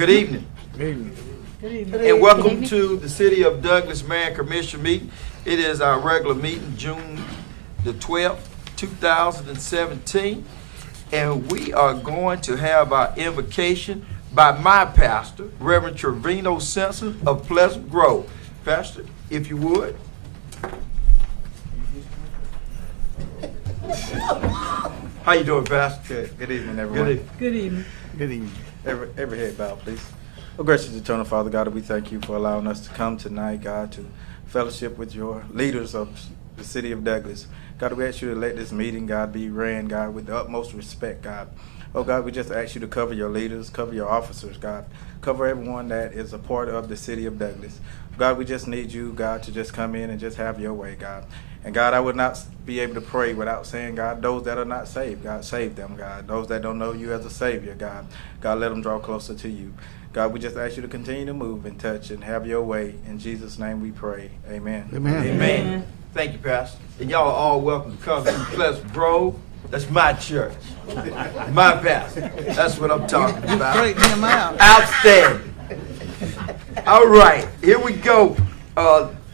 Good evening. Good evening. Good evening. And welcome to the City of Douglas Mayor and Commission meeting. It is our regular meeting, June the 12th, 2017. And we are going to have our invocation by my pastor, Reverend Trevino Simpson of Pleasant Grove. Pastor, if you would. How you doing, Pastor? Good evening, everyone. Good evening. Good evening. Good evening. Every head bow, please. Oh, gracious eternal Father God, we thank you for allowing us to come tonight, God, to fellowship with your leaders of the city of Douglas. God, we ask you to let this meeting, God, be ran, God, with the utmost respect, God. Oh, God, we just ask you to cover your leaders, cover your officers, God. Cover everyone that is a part of the city of Douglas. God, we just need you, God, to just come in and just have your way, God. And God, I would not be able to pray without saying, God, those that are not saved, God, save them, God. Those that don't know you as a Savior, God, let them draw closer to you. God, we just ask you to continue to move and touch and have your way. In Jesus' name we pray. Amen. Amen. Amen. Thank you, Pastor. And y'all are all welcome to come to Pleasant Grove. That's my church. My pastor. That's what I'm talking about. Straighten him out. Outstanding. All right, here we go.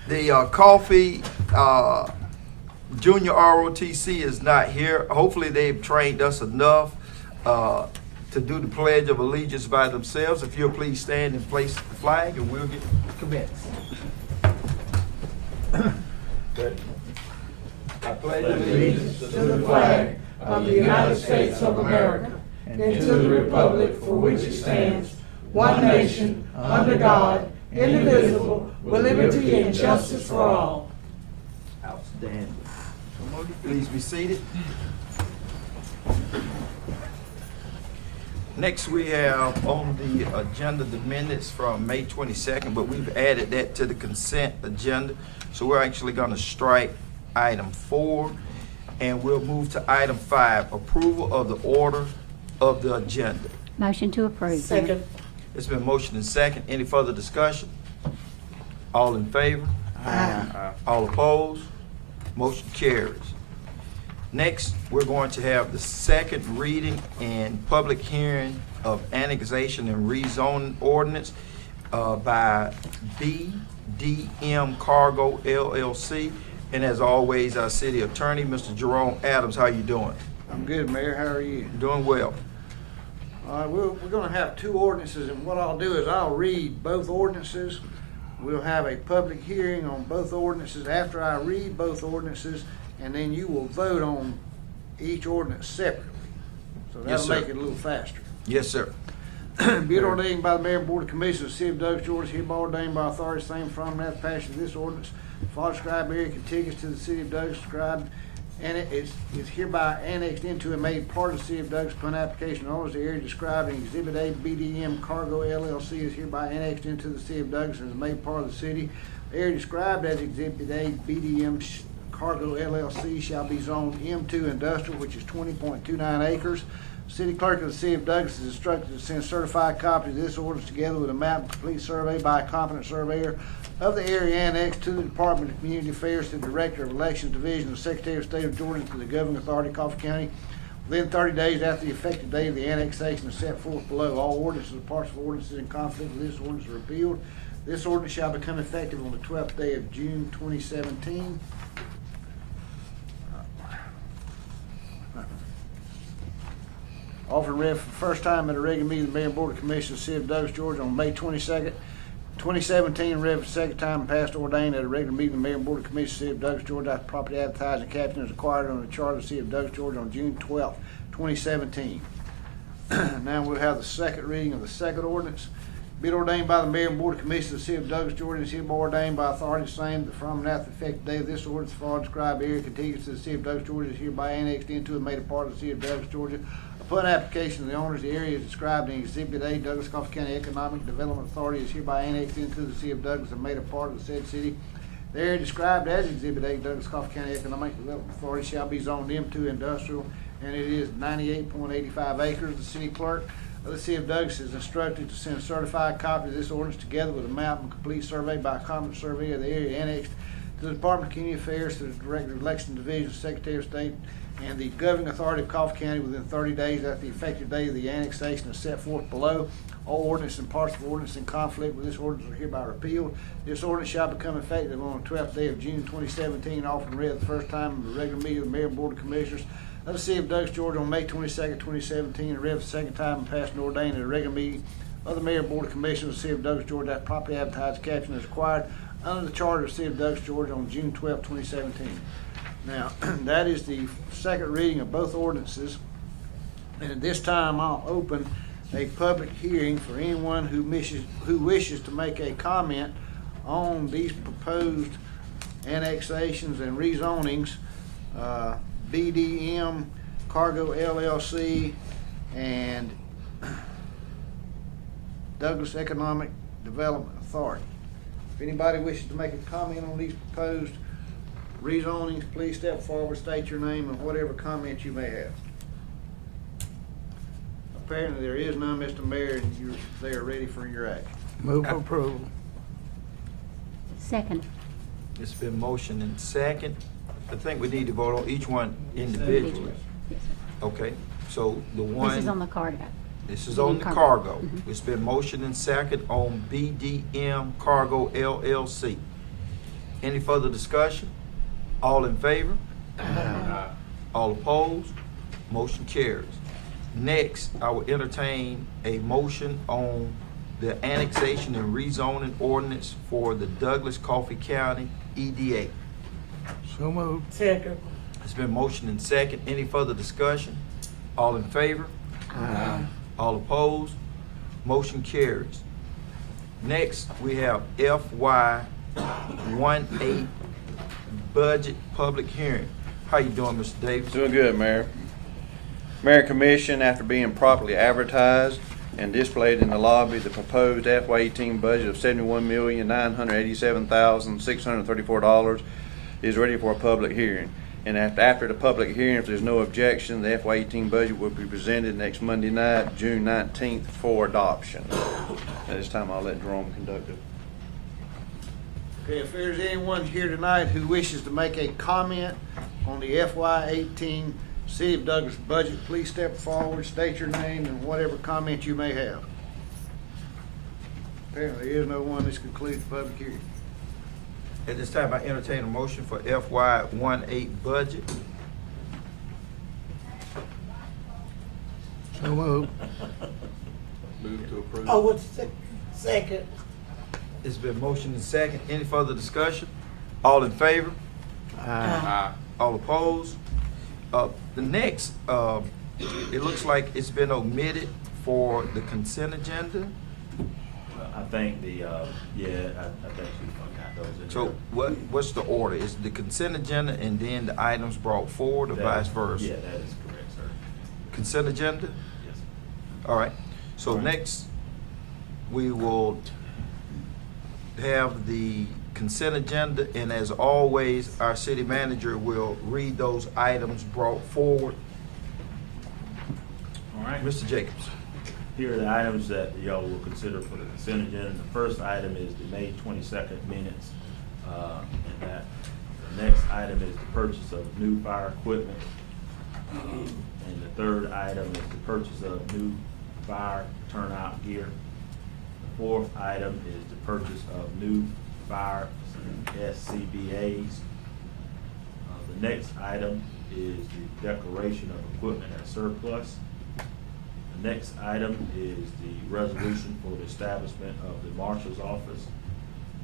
The coffee Junior ROTC is not here. Hopefully they've trained us enough to do the Pledge of Allegiance by themselves. If you'll please stand and place the flag and we'll get commenced. I pledge allegiance to the flag of the United States of America and to the republic for which it stands, one nation, under God, indivisible, with liberty and justice for all. Outstanding. Please be seated. Next, we have on the agenda the minutes from May 22nd, but we've added that to the consent agenda. So we're actually going to strike item 4, and we'll move to item 5, approval of the order of the agenda. Motion to approve. Second. It's been motioned and second. Any further discussion? All in favor? Aye. All opposed? Motion carries. Next, we're going to have the second reading and public hearing of annexation and rezoning ordinance by BDM Cargo LLC. And as always, our city attorney, Mr. Jerome Adams. How you doing? I'm good, Mayor. How are you? Doing well. All right, we're going to have two ordinances, and what I'll do is I'll read both ordinances. We'll have a public hearing on both ordinances after I read both ordinances, and then you will vote on each ordinance separately. So Yes, that'll sir. make it a little faster. Yes, sir. Be it ordained by the Mayor and Board of Commissioners of the City of Douglas, Georgia, hereby ordained by authority same from that passage of this ordinance. Father described area contiguous to the City of Douglas described, and it is hereby annexed into and made part of the City of Douglas upon application of the area described in Exhibit A. BDM Cargo LLC is hereby annexed into the City of Douglas and is made part of the city. The area described as Exhibit A. BDM Cargo LLC shall be zoned M2 Industrial, which is 20.29 acres. City Clerk of the City of Douglas is instructed to send certified copies of this ordinance together with a map and complete survey by a competent surveyor of the area annexed to the Department of Community Affairs, to the Director of Elections Division, the Secretary of State of Georgia, to the Governing Authority of Coffee County within 30 days after the effective date of the annexation is set forth below. All ordinances or parts of ordinances in conflict with this ordinance are repealed. This ordinance shall become effective on the 12th day of June 2017. Offered and read for the first time at a regular meeting of the Mayor and Board of Commissioners of the City of Douglas, Georgia on May 22nd, 2017, read for the second time and passed ordained at a regular meeting of the Mayor and Board of Commissioners of the City of Douglas, Georgia after property advertised and caption is acquired under the charter of the City of Douglas, Georgia on June 12th, 2017. Now we'll have the second reading of the second ordinance. Be it ordained by the Mayor and Board of Commissioners of the City of Douglas, Georgia, and is hereby ordained by authority same that from and after the effective date of this ordinance, the following described area contiguous to the City of Douglas, Georgia, is hereby annexed into and made a part of the City of Douglas, Georgia. Upon application of the owners, the area is described in Exhibit A. Douglas Coffee County Economic Development Authority is hereby annexed into the City of Douglas and made a part of the said city. The area described as Exhibit A. Douglas Coffee County Economic Development Authority shall be zoned M2 Industrial, and it is 98.85 acres. The city clerk of the City of Douglas is instructed to send a certified copy of this ordinance together with a map and complete survey by a competent surveyor of the area annexed to the Department of Community Affairs, to the Director of Election Division, Secretary of State, and the governing authority of Coffee County within 30 days after the effective date of the annexation as set forth below. All ordinance and parts of ordinance in conflict with this ordinance are hereby repealed. This ordinance shall become effective on the 12th day of June 2017, offered and read the first time of the regular meeting of the Mayor and Board of Commissioners of the City of Douglas, Georgia on May 22nd, 2017, and read the second time and passed and ordained at a regular meeting of the Mayor and Board of Commissioners of the City of Douglas, Georgia, as properly advertised, captioned as required under the Charter of the City of Douglas, Georgia on June 12th, 2017. Now, that is the second reading of both ordinances. And at this time, I'll open a public hearing for anyone who wishes to make a comment on these proposed annexations and rezonings, BDM Cargo LLC and Douglas Economic Development Authority. If anybody wishes to make a comment on these proposed rezonings, please step forward, state your name and whatever comment you may have. Apparently there is none, Mr. Mayor, and they are ready for your action. Move for approval. Second. It's been motioned and second. I think we need to vote on each one individually. Yes, sir. Okay, so the one. This is on the cargo. This is on the cargo. It's been motioned and second on BDM Cargo LLC. Any further discussion? All in favor? All opposed? Motion carries. Next, I will entertain a motion on the annexation and rezoning ordinance for the Douglas Coffee County EDA. So moved. Second. It's been motioned and second. Any further discussion? All in favor? All opposed? Motion carries. Next, we have FY18 budget public hearing. How you doing, Mr. Davis? Doing good, Mayor. Mayor and Commission, after being properly advertised and displayed in the lobby, the proposed FY18 budget of $71,987,634 is ready for a public hearing. And after the public hearing, if there's no objection, the FY18 budget will be presented next Monday night, June 19th, for adoption. At this time, I'll let Jerome conduct it. Okay, if there's anyone here tonight who wishes to make a comment on the FY18 City of Douglas budget, please step forward, state your name and whatever comment you may have. Apparently there is no one. This concludes the public hearing. At this time, I entertain a motion for FY18 budget. So moved. Move to approve. Oh, what's second? It's been motioned and second. Any further discussion? All in favor? All opposed? The next, it looks like it's been omitted for the consent agenda. I think the, I think we forgot those in So what's the order? Is the consent agenda and then the items brought forward or there. vice versa? Yeah, that is correct, sir. Consent agenda? Yes. All right. So All right. next, we will have the consent agenda, and as always, our city manager will read those items brought forward. All right. Mr. Jacobs. Here are the items that y'all will consider for the consent agenda. The first item is the May 22nd minutes. And that, the next item is the purchase of new fire equipment. And the third item is the purchase of new fire turnout gear. The fourth item is the purchase of new fire SCBAs. The next item is the declaration of equipment as surplus. The next item is the resolution for the establishment of the marshal's office.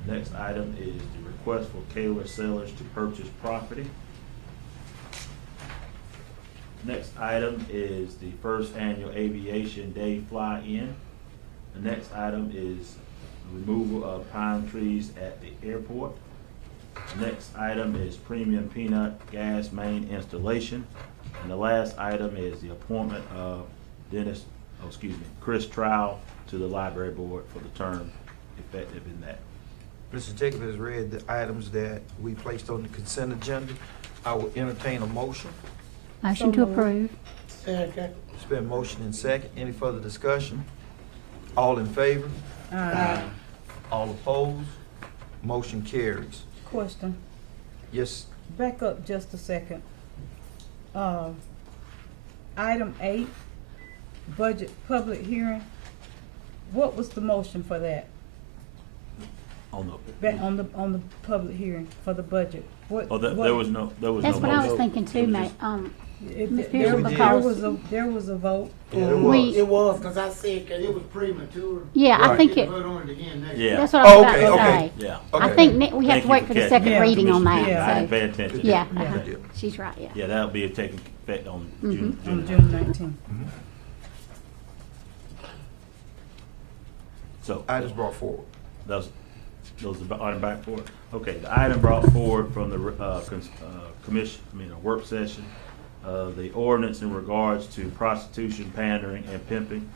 The next item is the request for Kaler sellers to purchase property. Next item is the first annual Aviation Day fly-in. The next item is removal of pine trees at the airport. The next item is premium peanut gas main installation. And the last item is the appointment of Chris Trowell to the library board for the term effective in that. Mr. Jacobs has read the items that we placed on the consent agenda. I will entertain a motion. Motion to approve. Second. It's been motioned and second. Any further discussion? All in favor? All opposed? Motion carries. Question. Yes, Back up just a second. Item 8, budget public hearing. What was the motion for that? On the, Back on the public hearing for the budget? What? oh, there what- was no motion. That's what I was thinking It too, was Matt. just- Ms. Pierce, There we was, did. there was a vote. yeah, it We- was. It was, cause I said, cause it was premature. yeah, I Right. think You it, can vote on it again next. Yeah. that's what I was Oh, about okay, to okay. say. Yeah. I Okay. think we have Thank to you wait for for the catching second that. reading on Commissioner. that, I didn't so. pay attention. Yeah, Yeah. uh-huh. Yeah. She's right, yeah. Yeah, that'll be taking effect on June. On 9th. June 19th. So. Items brought forward. Those are item back forward. Okay, the item brought forward from the commission, work session, the ordinance in regards to prostitution, pandering, and pimping.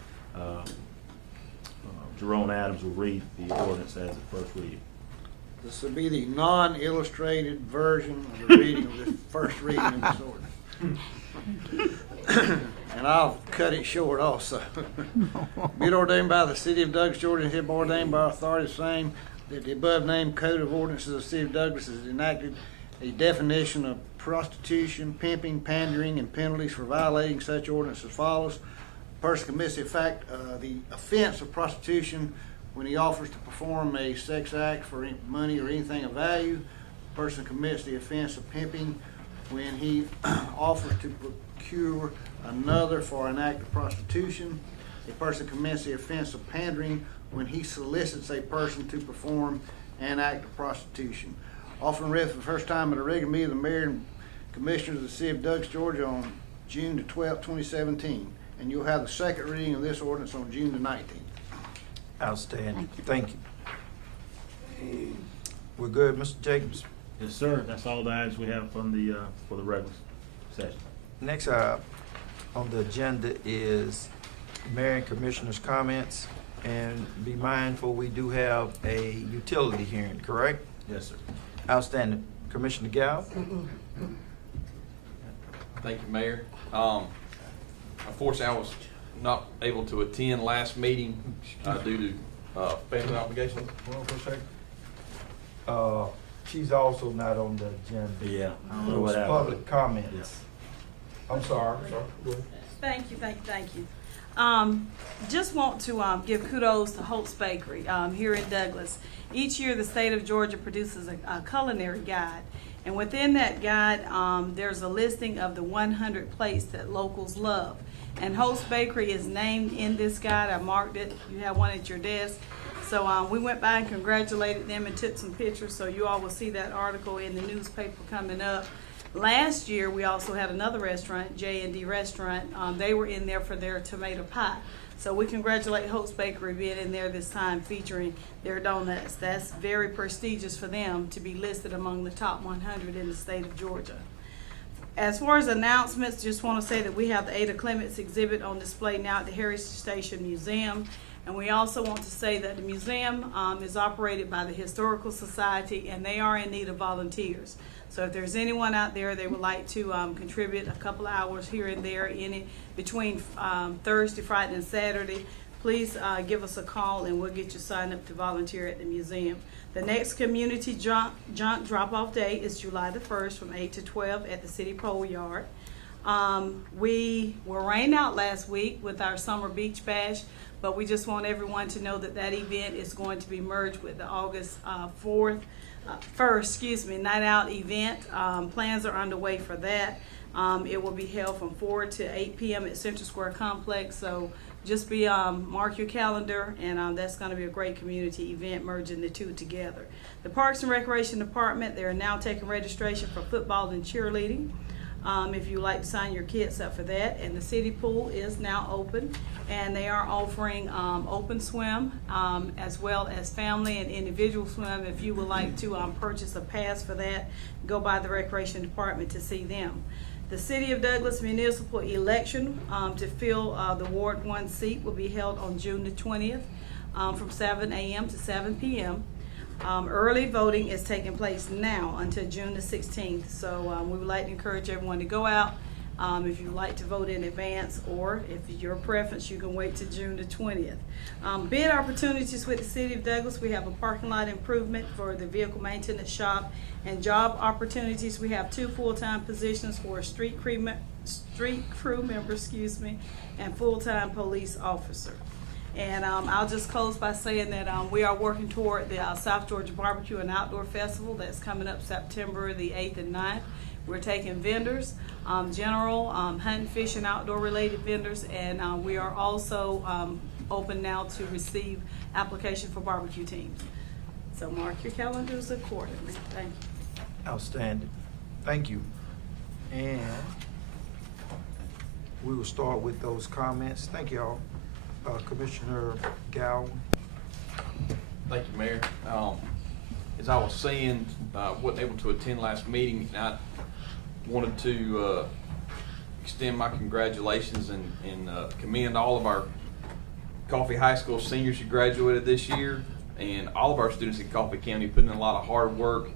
Jerome Adams will read the ordinance as it first read. This will be the non-illustrated version of the reading of the first reading of this ordinance. And I'll cut it short also. Be it ordained by the city of Douglas, Georgia, and hereby ordained by authority the same, that the above named code of ordinances of the city of Douglas has enacted a definition of prostitution, pimping, pandering, and penalties for violating such ordinance as follows. Person commits the offense of prostitution when he offers to perform a sex act for any money or anything of value. Person commits the offense of pimping when he offers to procure another for an act of prostitution. A person commits the offense of pandering when he solicits a person to perform an act of prostitution. Often read for the first time at a regular meeting of the mayor and commissioners of the city of Douglas, Georgia on June the 12th, 2017. And you'll have the second reading of this ordinance on June the 19th. Outstanding. Thank you. We're good, Mr. Jacobs? Yes, sir. That's all the items we have from the, for the regular session. Next on the agenda is mayor and commissioners' comments. And be mindful, we do have a utility hearing, correct? Yes, sir. Outstanding. Commissioner Gal? Thank you, Mayor. Unfortunately, I was not able to attend last meeting due to family obligations. Hold on for a second. She's also not on the agenda. Yeah, I don't know It was what happened. public comments. Yes. I'm sorry. Go ahead. Thank you. Just want to give kudos to Holt's Bakery here in Douglas. Each year, the state of Georgia produces a culinary guide. And within that guide, there's a listing of the 100 plates that locals love. And Holt's Bakery is named in this guide. I marked it. You have one at your desk. So we went by and congratulated them and took some pictures. So you all will see that article in the newspaper coming up. Last year, we also had another restaurant, J&D Restaurant. They were in there for their tomato pie. So we congratulate Holt's Bakery being in there this time featuring their donuts. That's very prestigious for them to be listed among the top 100 in the state of Georgia. As far as announcements, just want to say that we have the Ada Clements exhibit on display now at the Heritage Station Museum. And we also want to say that the museum is operated by the Historical Society, and they are in need of volunteers. So if there's anyone out there that would like to contribute a couple hours here and there in it between Thursday, Friday, and Saturday, please give us a call and we'll get you signed up to volunteer at the museum. The next community junk drop-off day is July the 1st from 8 to 12 at the City Pole Yard. We were rained out last week with our summer beach bash, but we just want everyone to know that that event is going to be merged with the August 1st, night out event. Plans are underway for that. It will be held from 4 to 8 p.m. at Central Square Complex. So just mark your calendar, and that's going to be a great community event merging the two together. The Parks and Recreation Department, they're now taking registration for football and cheerleading. If you'd like to sign your kids up for that. And the city pool is now open, and they are offering open swim as well as family and individual swim. If you would like to purchase a pass for that, go by the Recreation Department to see them. The City of Douglas municipal election to fill the Ward 1 seat will be held on June the 20th from 7 a.m. to 7 p.m. Early voting is taking place now until June the 16th. So we would like to encourage everyone to go out, if you'd like to vote in advance, or if your preference, you can wait till June the 20th. Bid opportunities with the City of Douglas. We have a parking lot improvement for the vehicle maintenance shop, and job opportunities. We have 2 full-time positions for a street crew member, and full-time police officer. And I'll just close by saying that we are working toward the South Georgia Barbecue and Outdoor Festival that's coming up September the 8th and 9th. We're taking vendors, general, hunting, fishing, outdoor related vendors, and we are also open now to receive application for barbecue teams. So mark your calendars accordingly. Thank you. Outstanding. Thank you. And we will start with those comments. Thank y'all. Commissioner Gowan. Thank you, Mayor. As I was saying, wasn't able to attend last meeting. I wanted to extend my congratulations and commend all of our Coffee High School seniors who graduated this year, and all of our students in Coffee County put in a lot of hard work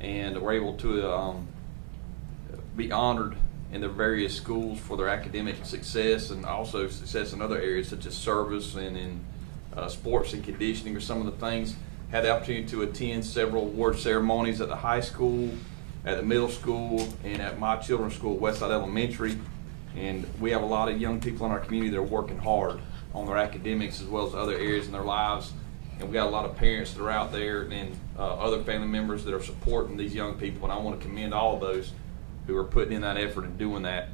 and were able to be honored in their various schools for their academic success, and also success in other areas such as service and in sports and conditioning, or some of the things. Had the opportunity to attend several award ceremonies at the high school, at the middle school, and at my children's school, Westside Elementary. And we have a lot of young people in our community that are working hard on their academics as well as other areas in their lives. And we got a lot of parents that are out there and other family members that are supporting these young people. And I want to commend all of those who are putting in that effort and doing that.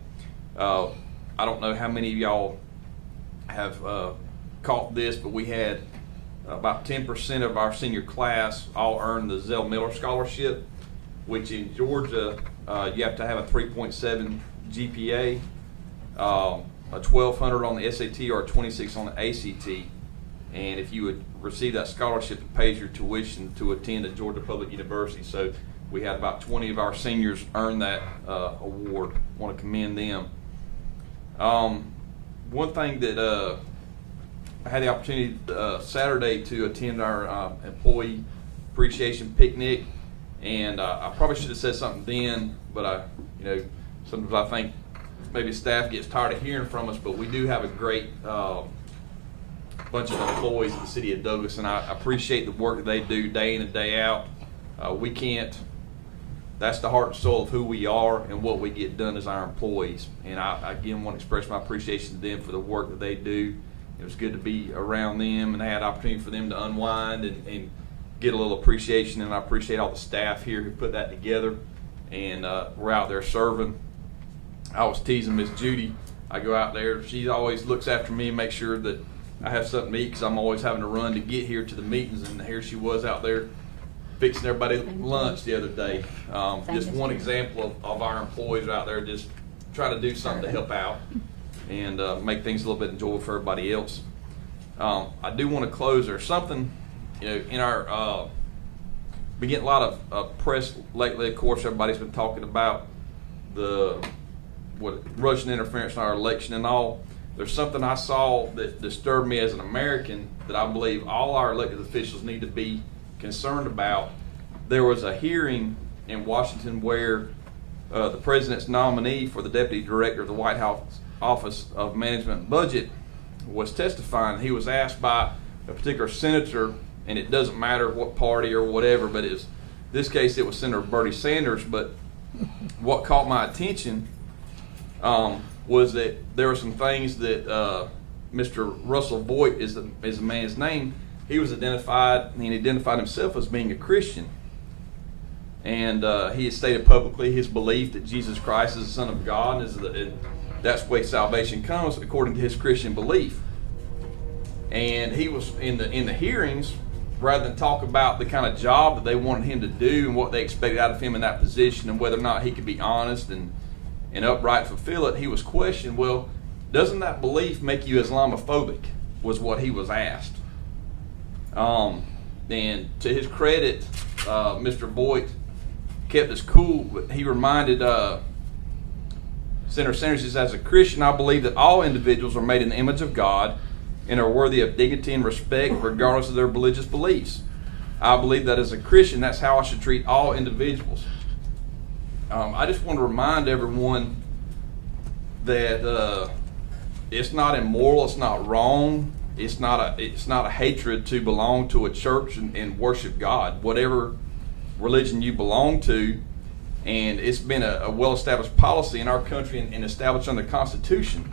I don't know how many of y'all have caught this, but we had about 10% of our senior class all earned the Zell Miller Scholarship, which in Georgia, you have to have a 3.7 GPA, a 1200 on the SAT, or a 26 on the ACT. And if you would receive that scholarship, it pays your tuition to attend at Georgia Public University. So we had about 20 of our seniors earn that award. I want to commend them. One thing that I had the opportunity Saturday to attend our employee appreciation picnic, and I probably should have said something then, but sometimes I think maybe staff gets tired of hearing from us, but we do have a great bunch of employees in the city of Douglas, and I appreciate the work that they do day in and day out. That's the heart and soul of who we are and what we get done as our employees. And I again want to express my appreciation to them for the work that they do. It was good to be around them, and I had opportunity for them to unwind and get a little appreciation, and I appreciate all the staff here who put that together, and we're out there serving. I was teasing Miss Judy. I go out there, she always looks after me and makes sure that I have something to eat, because I'm always having to run to get here to the meetings, and here she was out there fixing everybody lunch the other day. Just one example of our employees out there just trying to do something to help out and make things a little bit enjoyable for everybody else. I do want to close. There's something, in our, been getting a lot of press lately. Of course, everybody's been talking about the Russian interference in our election and all. There's something I saw that disturbed me as an American that I believe all our elected officials need to be concerned about. There was a hearing in Washington where the president's nominee for the deputy director of the White House Office of Management and Budget was testifying. He was asked by a particular senator, and it doesn't matter what party or whatever, but in this case it was Senator Bernie Sanders. But what caught my attention was that there were some things that Mr. Russell Voigt is the man's name. He was identified, and he identified himself as being a Christian. And he has stated publicly his belief that Jesus Christ is the Son of God, and that's the way salvation comes according to his Christian belief. And he was in the hearings, rather than talk about the kind of job that they wanted him to do and what they expected out of him in that position and whether or not he could be honest and upright and fulfill it, he was questioned, well, doesn't that belief make you Islamophobic, was what he was asked. And to his credit, Mr. Voigt kept us cool, but he reminded Senator Sanders, says, as a Christian, I believe that all individuals are made in the image of God and are worthy of dignity and respect regardless of their religious beliefs. I believe that as a Christian, that's how I should treat all individuals. I just want to remind everyone that it's not immoral, it's not wrong, it's not a hatred to belong to a church and worship God, whatever religion you belong to. And it's been a well-established policy in our country and established under the Constitution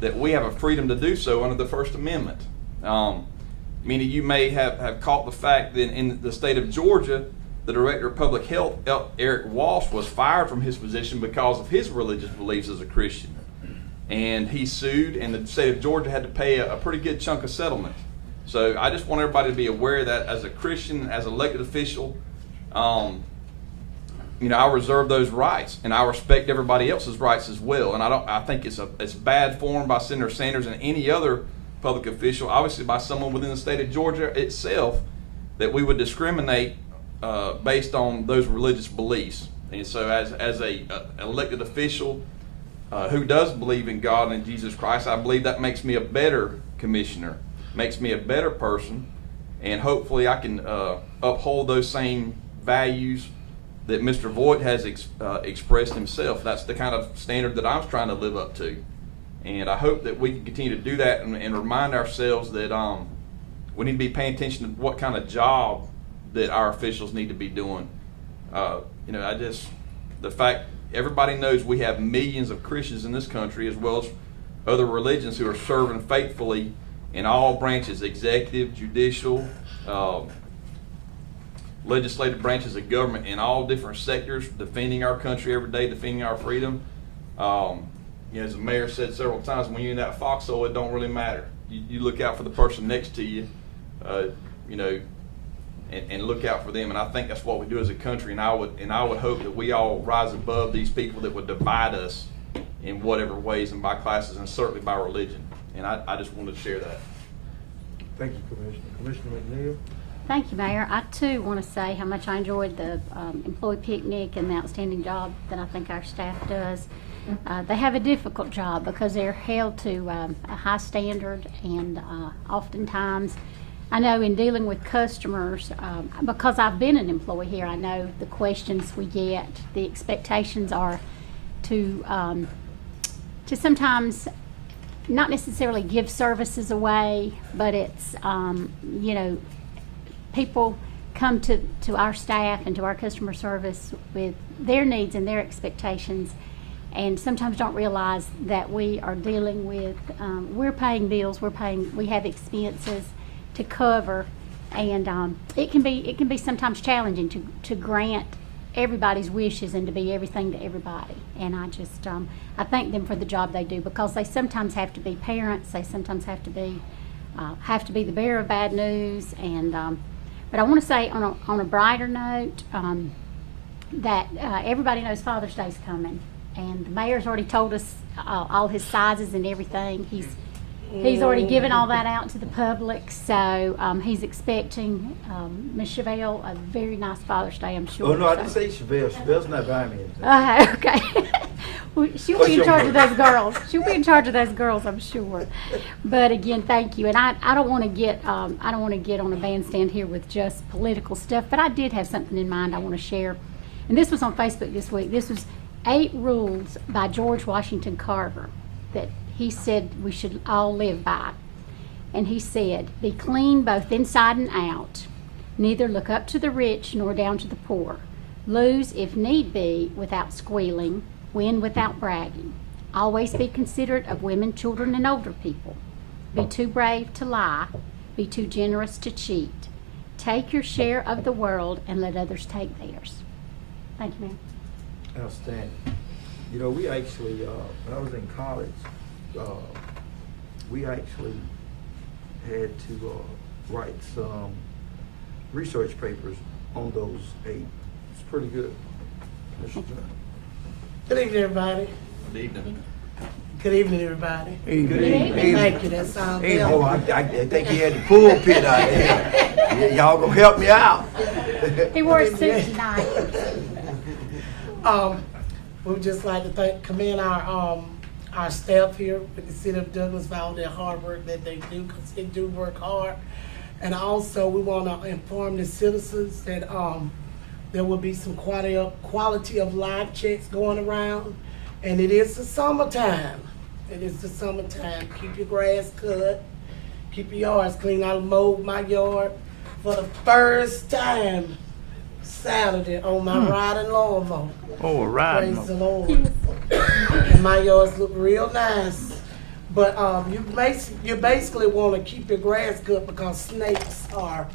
that we have a freedom to do so under the First Amendment. Meaning you may have caught the fact that in the state of Georgia, the Director of Public Health, Eric Walsh, was fired from his position because of his religious beliefs as a Christian. And he sued, and the state of Georgia had to pay a pretty good chunk of settlement. So I just want everybody to be aware of that. As a Christian, as an elected official, I reserve those rights, and I respect everybody else's rights as well. And I think it's bad form by Senator Sanders and any other public official, obviously by someone within the state of Georgia itself, that we would discriminate based on those religious beliefs. And so as an elected official who does believe in God and in Jesus Christ, I believe that makes me a better commissioner, makes me a better person, and hopefully I can uphold those same values that Mr. Voigt has expressed himself. That's the kind of standard that I'm trying to live up to. And I hope that we can continue to do that and remind ourselves that we need to be paying attention to what kind of job that our officials need to be doing. The fact everybody knows we have millions of Christians in this country as well as other religions who are serving faithfully in all branches, executive, judicial, legislative branches of government in all different sectors, defending our country every day, defending our freedom. As the mayor said several times, when you're in that foxhole, it don't really matter. You look out for the person next to you, and look out for them. And I think that's what we do as a country. And I would hope that we all rise above these people that would divide us in whatever ways, and by classes, and certainly by religion. And I just wanted to share that. Thank you, Commissioner. Commissioner McNeil? Thank you, Mayor. I too want to say how much I enjoyed the employee picnic and the outstanding job that I think our staff does. They have a difficult job because they're held to a high standard, and oftentimes, I know in dealing with customers, because I've been an employee here, I know the questions we get, the expectations are to sometimes not necessarily give services away, but it's, people come to our staff and to our customer service with their needs and their expectations, and sometimes don't realize that we are dealing with, we're paying bills, we have expenses to cover, and it can be sometimes challenging to grant everybody's wishes and to be everything to everybody. And I just I thank them for the job they do, because they sometimes have to be parents, they sometimes have to be the bearer of bad news. And but I want to say on a brighter note, that everybody knows Father's Day's coming, and the mayor's already told us all his sizes and everything. He's already given all that out to the public, so he's expecting Miss Chevelle a very nice Father's Day, I'm sure. Oh, no, I didn't say Chevelle. Chevelle's not buying me anything. Okay. Well, she'll be in charge of those girls. She'll be in charge of those girls, I'm sure. But again, thank you. And I don't want to get on a bandstand here with just political stuff, but I did have something in mind I want to share. And this was on Facebook this week. This was 8 rules by George Washington Carver that he said we should all live by. And he said, "Be clean both inside and out. Neither look up to the rich nor down to the poor. Lose if need be without squealing. Win without bragging. Always be considerate of women, children, and older people. Be too brave to lie. Be too generous to cheat. Take your share of the world and let others take theirs." Thank you, ma'am. Outstanding. We actually, when I was in college, we actually had to write some research papers on those 8. It's pretty good. Good evening, everybody. Good evening. Good evening, everybody. Good evening. Thank you, that sounds Hey, good. oh, I think he had the pulpit out there. Y'all gonna help me out. He wore a suit tonight. We would just like to commend our staff here with the City of Douglas for all their hard work that they do, because they do work hard. And also, we want to inform the citizens that there will be some quality of life checks going around, and it is the summertime. It is the summertime. Keep your grass cut. Keep your yards clean. I mowed my yard for the first time Saturday on my riding lawnmower. Oh, right. Praise the Lord. And my yards look real nice. But you basically want to keep your grass cut because snakes are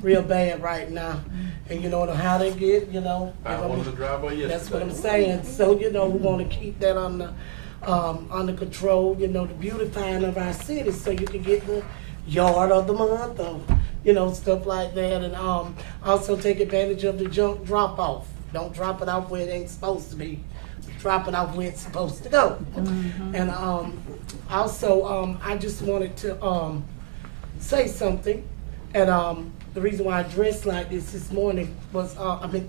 real bad right now. And you know how they get, you know. That's what I'm saying. So, you know, we want to keep that under control, you know, the beautifying of our city so you can get the yard of the month or, you know, stuff like that. And also take advantage of the junk drop off. Don't drop it off where it ain't supposed to be. Drop it off where it's supposed to go. And also, I just wanted to say something. And the reason why I dressed like this morning was,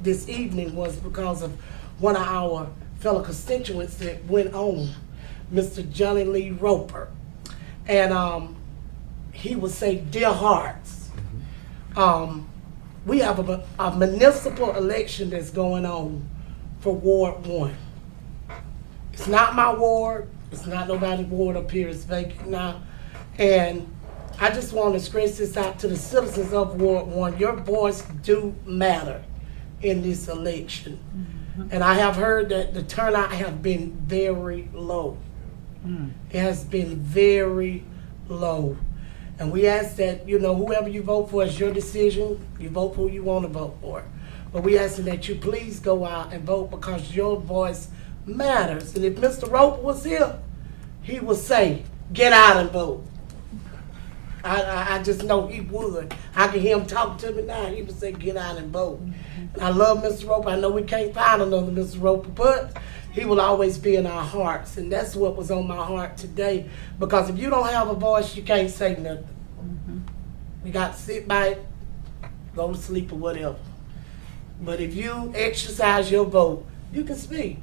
this evening was because of one of our fellow constituents that went on, Mr. Johnny Lee Roper. And he would say, "Dear hearts, we have a municipal election that's going on for Ward 1. It's not my ward. It's not nobody's ward up here. It's vacant now. And I just want to stress this out to the citizens of Ward 1. Your voice do matter in this election. And I have heard that the turnout has been very low. It has been very low. And we ask that, you know, whoever you vote for is your decision. You vote for who you want to vote for. But we ask that you please go out and vote because your voice matters. And if Mr. Roper was here, he would say, "Get out and vote." I just know he would. I can hear him talk to me now. He would say, "Get out and vote." And I love Mr. Roper. I know we can't find another Mr. Roper, but he will always be in our hearts. And that's what was on my heart today. Because if you don't have a voice, you can't say nothing. You got to sit by it, go to sleep or whatever. But if you exercise your vote, you can speak.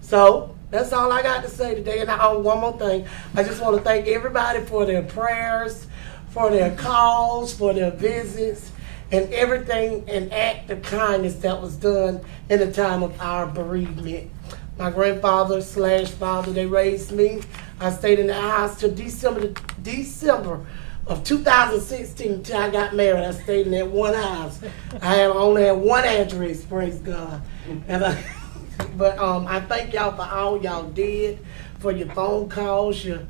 So that's all I got to say today. And one more thing. I just want to thank everybody for their prayers, for their calls, for their visits, and everything, an act of kindness that was done in the time of our bereavement. My grandfather / father, they raised me. I stayed in the house till December of 2016 till I got married. I stayed in that one house. I only had one address, praise God. And but I thank y'all for all y'all did, for your phone calls, your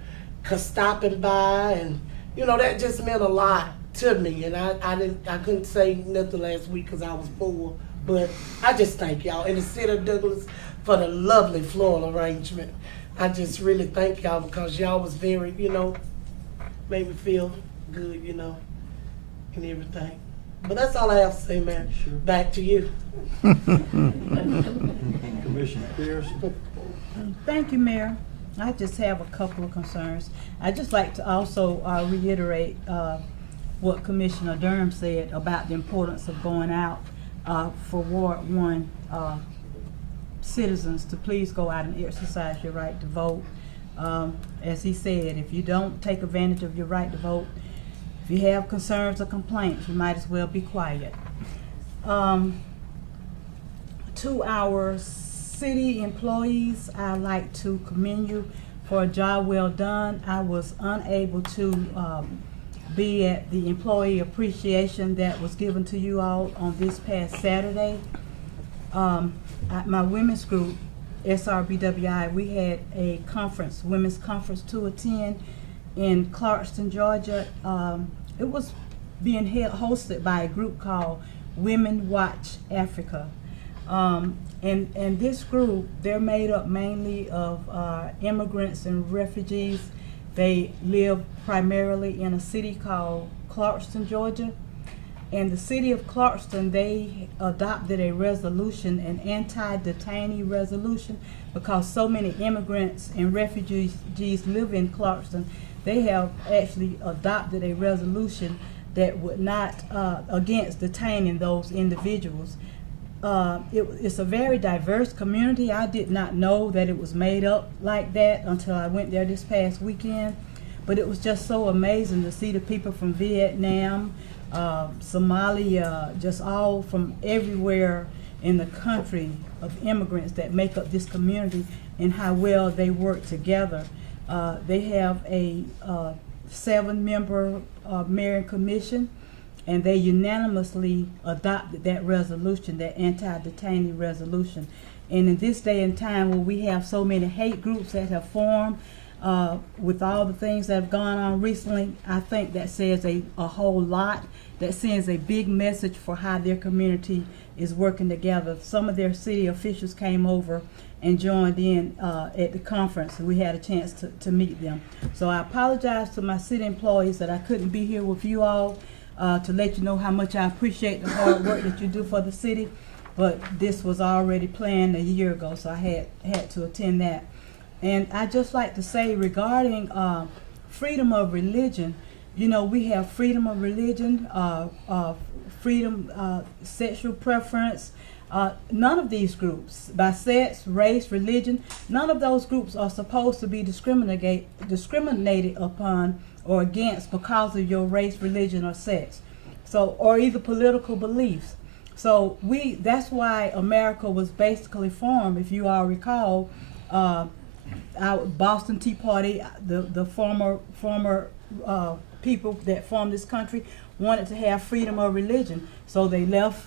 stopping by, and you know that just meant a lot to me. And I couldn't say nothing last week because I was full, but I just thank y'all and the city of Douglas for the lovely floral arrangement. I just really thank y'all because y'all was very, you know, made me feel good, you know, and everything. But that's all I have to say, man. Sure. Back to you. Commissioner Pierce. Thank you, Mayor. I just have a couple of concerns. I'd just like to also reiterate what Commissioner Durham said about the importance of going out for Ward 1 citizens to please go out and exercise your right to vote. As he said, if you don't take advantage of your right to vote, if you have concerns or complaints, you might as well be quiet. To our city employees, I'd like to commend you for a job well done. I was unable to be at the employee appreciation that was given to you all on this past Saturday. My women's group, SRBWI, we had a conference, women's conference to attend in Clarkston, Georgia. It was being hosted by a group called Women Watch Africa. And this group, they're made up mainly of immigrants and refugees. They live primarily in a city called Clarkston, Georgia. And the city of Clarkston, they adopted a resolution, an anti-detainee resolution, because so many immigrants and refugees live in Clarkston. They have actually adopted a resolution that would not, against detaining those individuals. It's a very diverse community. I did not know that it was made up like that until I went there this past weekend. But it was just so amazing to see the people from Vietnam, Somalia, just all from everywhere in the country of immigrants that make up this community and how well they work together. They have a 7-member mayor and commission, and they unanimously adopted that resolution, that anti-detainee resolution. And in this day and time where we have so many hate groups that have formed, with all the things that have gone on recently, I think that says a whole lot. That sends a big message for how their community is working together. Some of their city officials came over and joined in at the conference, and we had a chance to meet them. So I apologize to my city employees that I couldn't be here with you all to let you know how much I appreciate the hard work that you do for the city. But this was already planned a year ago, so I had to attend that. And I just like to say regarding freedom of religion, you know, we have freedom of religion, freedom, sexual preference. None of these groups, by sex, race, religion, none of those groups are supposed to be discriminated upon or against because of your race, religion, or sex. So, or either political beliefs. So that's why America was basically formed, if you all recall. Our Boston Tea Party, the former people that formed this country wanted to have freedom of religion. So they left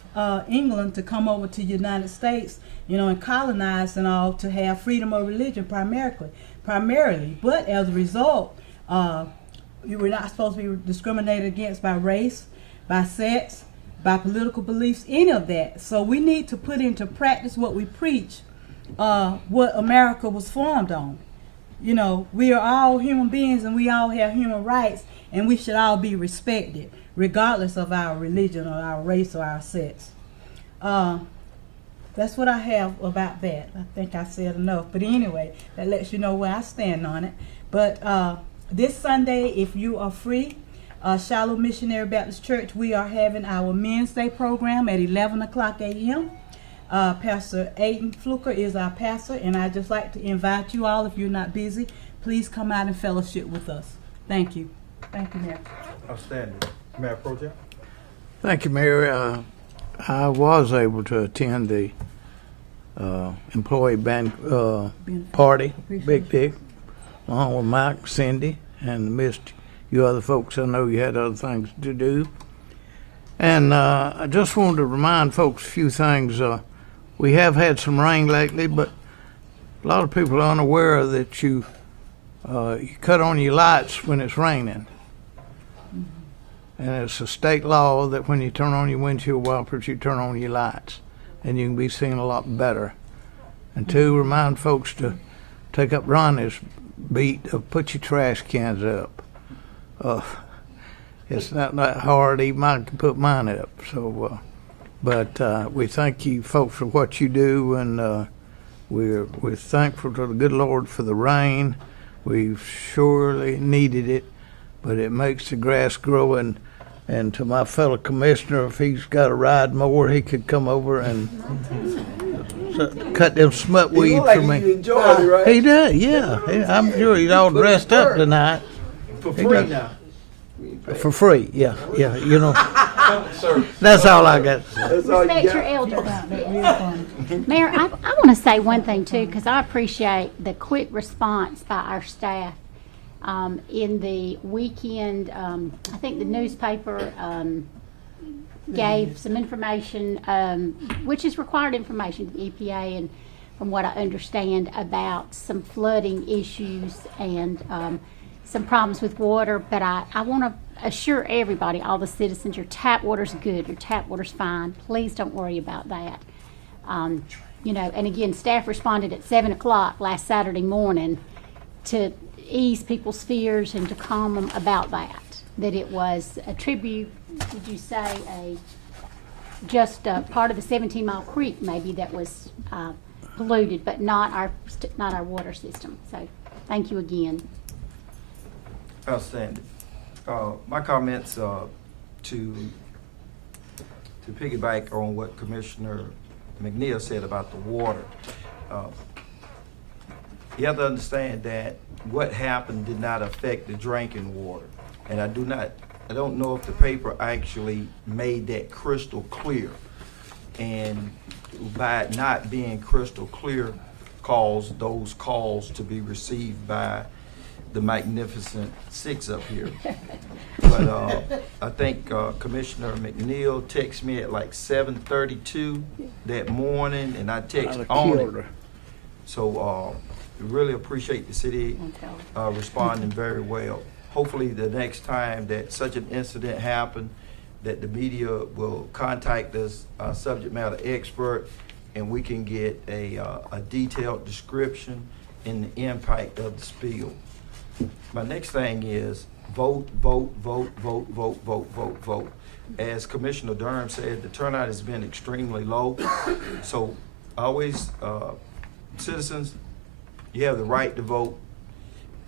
England to come over to the United States, you know, and colonize and all to have freedom of religion primarily. But as a result, you were not supposed to be discriminated against by race, by sex, by political beliefs, any of that. So we need to put into practice what we preach, what America was formed on. You know, we are all human beings and we all have human rights, and we should all be respected, regardless of our religion or our race or our sex. That's what I have about that. I think I said enough. But anyway, that lets you know where I stand on it. But this Sunday, if you are free, Shiloh Missionary Baptist Church, we are having our Men's Day program at 11 o'clock a.m. Pastor Aiden Fluker is our pastor, and I'd just like to invite you all, if you're not busy, please come out and fellowship with us. Thank you. Thank you, Mayor. Outstanding. Mayor Pro Tem. Thank you, Mayor. I was able to attend the employee band party, Big Dick, along with Mike, Cindy, and missed you other folks. I know you had other things to do. And I just wanted to remind folks a few things. We have had some rain lately, but a lot of people are unaware that you cut on your lights when it's raining. And it's a state law that when you turn on your windshield wipers, you turn on your lights, and you can be seen a lot better. And two, remind folks to take up Ronnie's beat of put your trash cans up. It's not that hard. Even I can put mine up. So, but we thank you folks for what you do, and we're thankful to the good Lord for the rain. We've surely needed it, but it makes the grass grow. And to my fellow commissioner, if he's got to ride more, he could come over and cut them smut weeds for me. You enjoyed it, right? He does, yeah. I'm sure he's all dressed up tonight. For free now. For free, yeah, you know. That's all I got to say. That's all you Respect your got. elders. Mayor, I want to say one thing too, because I appreciate the quick response by our staff. In the weekend, I think the newspaper gave some information, which is required information to the EPA, and from what I understand, about some flooding issues and some problems with water. But I want to assure everybody, all the citizens, your tap water's good, your tap water's fine. Please don't worry about that. You know, and again, staff responded at 7 o'clock last Saturday morning to ease people's fears and to calm them about that it was a tribute, did you say, just part of the 17-mile creek maybe that was polluted, but not our water system. So thank you again. Outstanding. My comments to piggyback on what Commissioner McNeil said about the water. You have to understand that what happened did not affect the drinking water. And I don't know if the paper actually made that crystal clear. And by it not being crystal clear, caused those calls to be received by the Magnificent Six up here. But I think Commissioner McNeil texted me at like 7:32 that morning, and I texted on it. So we really appreciate the city responding very well. Hopefully the next time that such an incident happens, that the media will contact us, subject matter expert, and we can get a detailed description and the impact of the spill. My next thing is vote, vote, vote, vote, vote, vote, vote, vote. As Commissioner Durham said, the turnout has been extremely low. So always, citizens, you have the right to vote.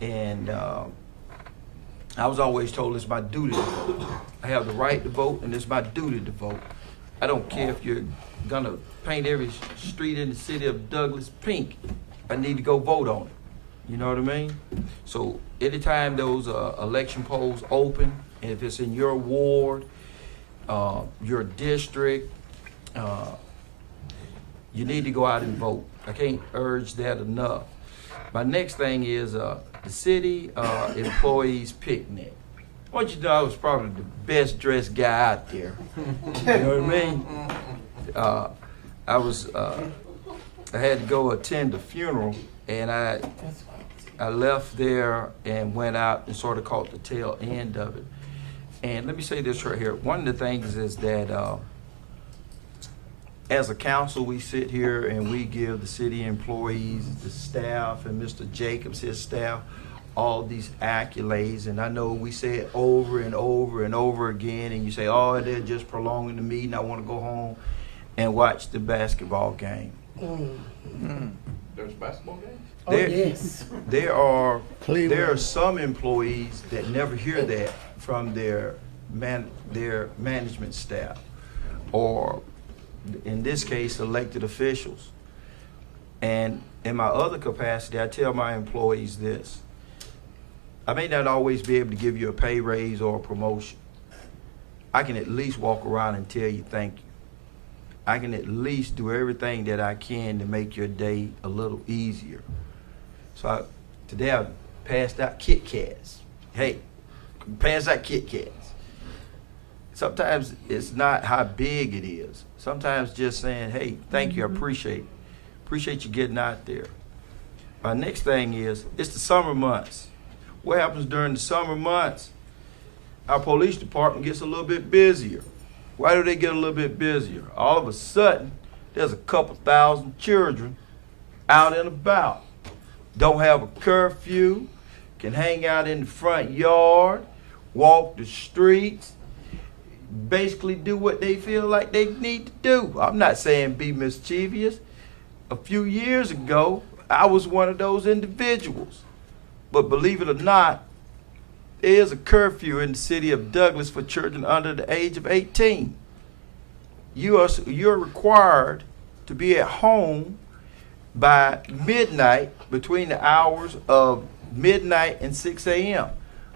And I was always told it's my duty to vote. I have the right to vote, and it's my duty to vote. I don't care if you're gonna paint every street in the city of Douglas pink. I need to go vote on it. You know what I mean? So anytime those election polls open, and if it's in your ward, your district, you need to go out and vote. I can't urge that enough. My next thing is the city employees picnic. I want you to know I was probably the best dressed guy out there. You know what I mean? I had to go attend a funeral, and I left there and went out and sort of caught the tail end of it. And let me say this right here. One of the things is that as a council, we sit here and we give the city employees, the staff, and Mr. Jacobs, his staff, all these accolades. And I know we say it over and over and over again, and you say, oh, they're just prolonging the meeting. I want to go home and watch the basketball game. There's a basketball game? Yes. There are some employees that never hear that from their management staff, or in this case, elected officials. And in my other capacity, I tell my employees this: I may not always be able to give you a pay raise or a promotion. I can at least walk around and tell you thank you. I can at least do everything that I can to make your day a little easier. So today I passed out Kit Kats. Hey, pass out Kit Kats. Sometimes it's not how big it is. Sometimes just saying, hey, thank you, I appreciate it. Appreciate you getting out there. My next thing is, it's the summer months. What happens during the summer months? Our police department gets a little bit busier. Why do they get a little bit busier? All of a sudden, there's a couple thousand children out and about. Don't have a curfew, can hang out in the front yard, walk the streets, basically do what they feel like they need to do. I'm not saying be mischievous. A few years ago, I was one of those individuals. But believe it or not, there is a curfew in the city of Douglas for children under the age of 18. You're required to be at home by midnight, between the hours of midnight and 6 a.m.,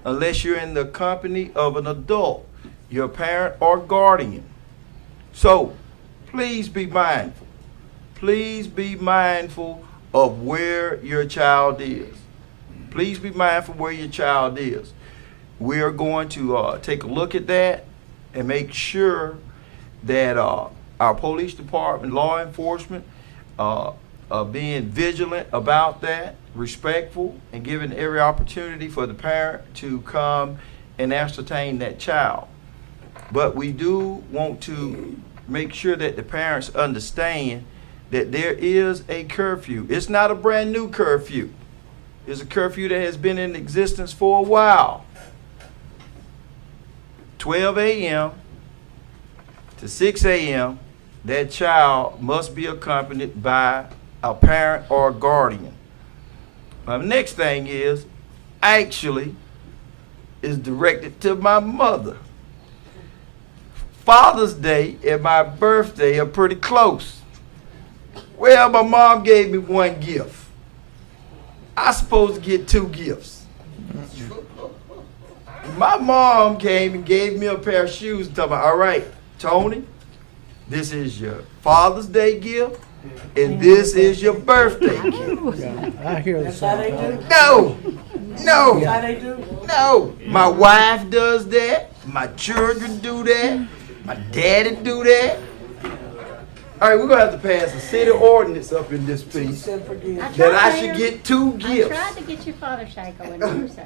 unless you're in the company of an adult, your parent or guardian. So please be mindful. Please be mindful of where your child is. Please be mindful where your child is. We are going to take a look at that and make sure that our police department, law enforcement, being vigilant about that, respectful, and giving every opportunity for the parent to come and ascertain that child. But we do want to make sure that the parents understand that there is a curfew. It's not a brand new curfew. It's a curfew that has been in existence for a while. 12 a.m. to 6 a.m., that child must be accompanied by a parent or a guardian. My next thing is directed to my mother. Father's Day and my birthday are pretty close. Well, my mom gave me one gift. I supposed to get 2 gifts. My mom came and gave me a pair of shoes and told me, all right, Tony, this is your Father's Day gift, and this is your birthday gift. I hear the That's how they do. same. No, No. How they do? No. My wife does that. My children do that. My daddy do that. All right, we're gonna have to pass a city ordinance up in this piece Except for gifts. that I should get 2 I gifts. tried to get your father shake on you, so.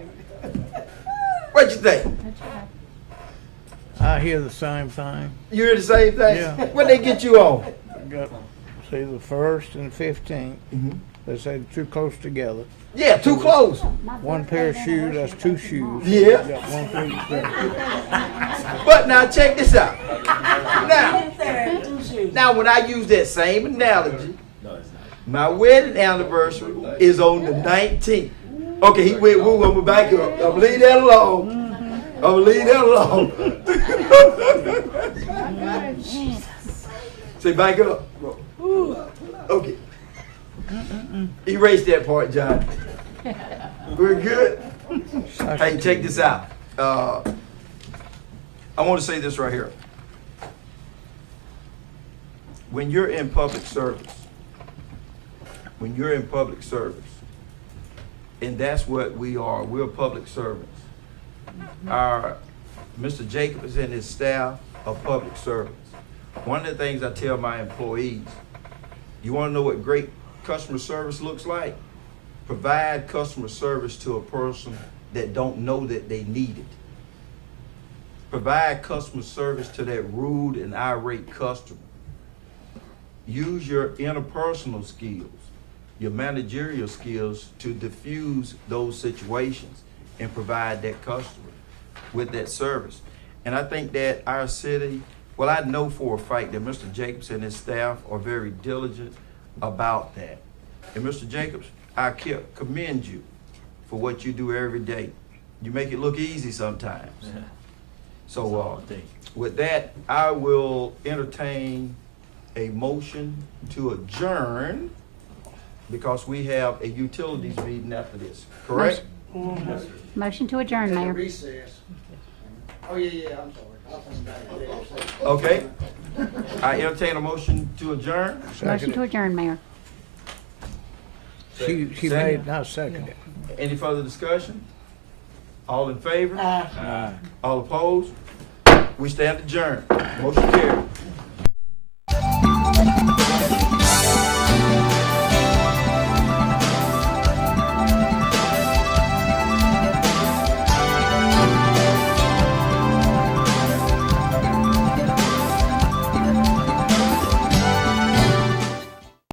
What you think? That's right. I hear the same thing. You hear the same thing? Yeah. What they get you on? Got, see, the 1st and 15th, they say they're too close together. Yeah, too close. One pair of shoes, that's 2 shoes. Yeah. Got one for each pair. But now check this out. Two Now when I use that same analogy, No, it's not. my wedding anniversary is on the 19th. Okay, he went woo, I'm gonna back up. I'm gonna leave that alone. I'm gonna leave that alone. Say back up. Okay. Erase that part, John. We're good? Hey, check this out. I want to say this right here. When you're in public service, and that's what we are, we're public servants. Mr. Jacobs and his staff are public servants. One of the things I tell my employees, you want to know what great customer service looks like? Provide customer service to a person that don't know that they need it. Provide customer service to that rude and irate customer. Use your interpersonal skills, your managerial skills to diffuse those situations and provide that customer with that service. And I think that our city, well, I know for a fact that Mr. Jacobs and his staff are very diligent about that. And Mr. Jacobs, I commend you for what you do every day. You make it look easy sometimes. So with that, I will entertain a motion to adjourn because we have a utilities meeting after this, correct? Motion to adjourn, Mayor. Recess. Oh, yeah, I'm sorry. I was thinking about it. Okay. I entertain a motion to adjourn. Motion to adjourn, Mayor. She Second. made, I second it. Any further discussion? All in favor? Aye. All opposed? We stand adjourned. Motion carried.